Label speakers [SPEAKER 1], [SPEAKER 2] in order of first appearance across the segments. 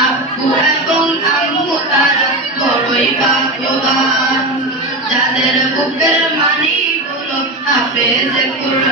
[SPEAKER 1] আব্বু এবং আম্মু তারা বড়ই ভাগ্যবান যাদের বুকের মানি গুলো হাফেজ কোরআন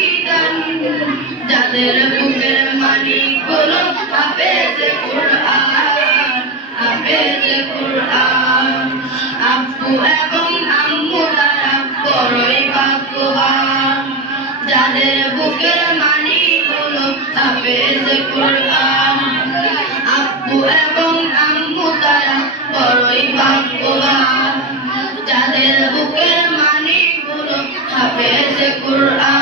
[SPEAKER 1] প্রতিদান যাদের বুকের মালিক হলো হাফেজ কুরআন হাফেজ কুরআন। আব্বু এবং আম্মু বড়ই ভাগ্যবান। যাদের বুকের মালিক হলো হাফেজ কুরআন, আব্বু এবং আম্মু তারা বড়ই ভাগ্যবান। যাদের বুকের মানি গুলো হাফেজ কুরআন